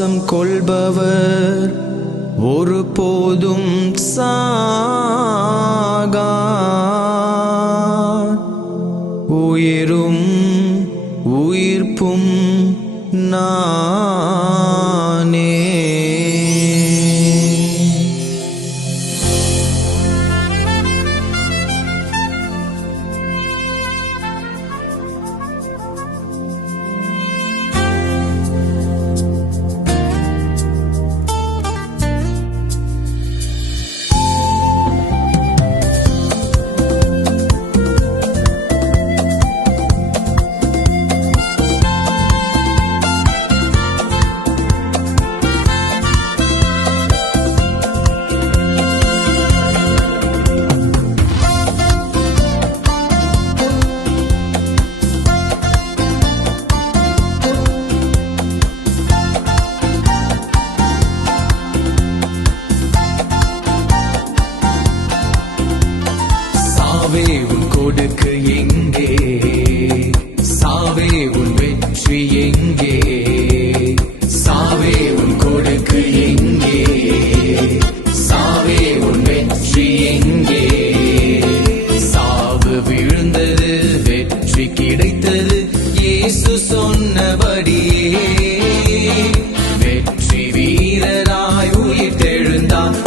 விசுவாசம் கொள்பவர் ஒருபோதும் சாகார். உயிரும் உயிர்ப்பும் நானே. சாவே உன் கொடுக்கு எங்கே? சாவே உன் வெற்றி எங்கே? சாவே உன் கொடுக்கு எங்கே? சாவே உன் வெற்றி எங்கே? சாவு விழுந்தது, வெற்றி கிடைத்தது, இயேசு சொன்னபடியே. வெற்றி வீரராய் உயிர்த்தெழுந்தார்.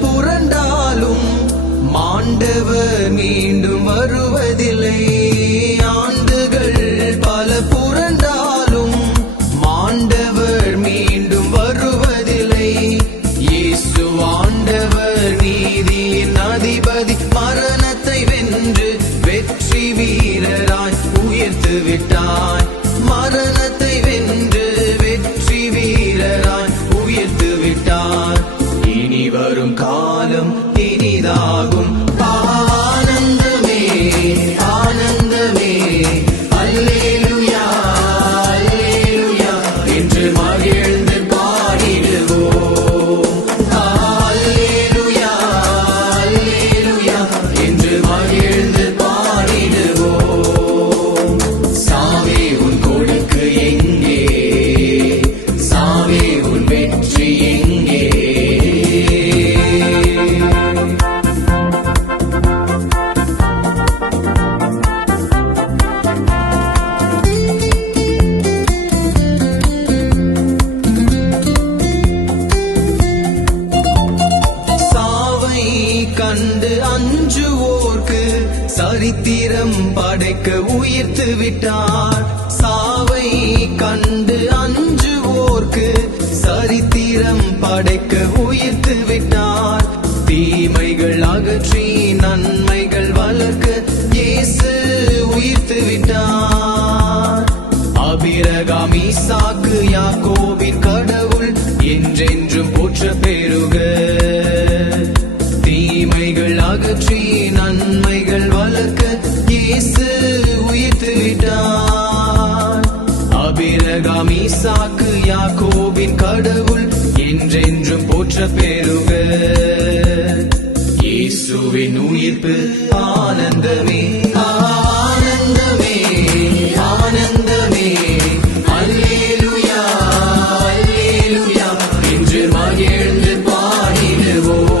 புரண்டாலும் மாண்டவர் மீண்டும் வருவதில்லை. ஆண்டுகள் பல புரண்டாலும் மாண்டவர் மீண்டும் வருவதில்லை. இயேசு ஆண்டவர், நீதியின் அதிபதி, மரணத்தை வென்று வெற்றி வீரராய் உயர்த்து விட்டார். மரணத்தை வென்று வெற்றி வீரராய் உயர்த்து விட்டார். இனி வரும் காலம் இனிதாகும். ஆனந்தமே ஆனந்தமே, அல்லேலூயா அல்லேலூயா என்று மகிழ்ந்து பாடிடுவோம். அல்லேலூயா அல்லேலூயா என்று மகிழ்ந்து பாடிடுவோம். சாவே உன் கொடுக்கு எங்கே? சாவே உன் வெற்றி எங்கே? கண்டு அஞ்சுவோர்க்கு சரித்திரம் படைக்க உயிர்த்து விட்டார். சாவை கண்டு அஞ்சுவோர்க்கு சரித்திரம் படைக்க உயிர்த்து விட்டார். தீமைகள் அகற்றி நன்மைகள் வளர்க்க இயேசு உயிர்த்து விட்டார். ஆபிரகாம், ஈசாக்கு, யாக்கோபின் கடவுள் என்றென்றும் போற்ற பெறுக. தீமைகள் அகற்றி நன்மைகள் வளர்க்க இயேசு உயிர்த்து விட்டார். ஆபிரகாம், ஈசாக்கு, யாக்கோபின் கடவுள் என்றென்றும் போற்ற பெறுக. இயேசுவின் உயிர்ப்பு ஆனந்தமே ஆனந்தமே ஆனந்தமே. அல்லேலூயா அல்லேலூயா என்று மகிழ்ந்து பாடிடுவோம்.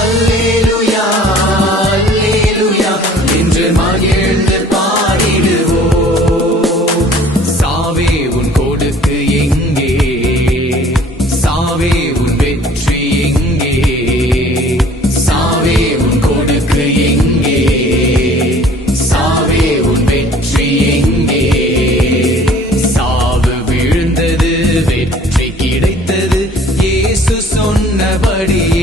அல்லேலூயா அல்லேலூயா என்று மகிழ்ந்து பாடிடுவோம். சாவே உன் கொடுக்கு எங்கே? சாவே உன் வெற்றி எங்கே? சாவே உன் கொடுக்கு எங்கே? அடி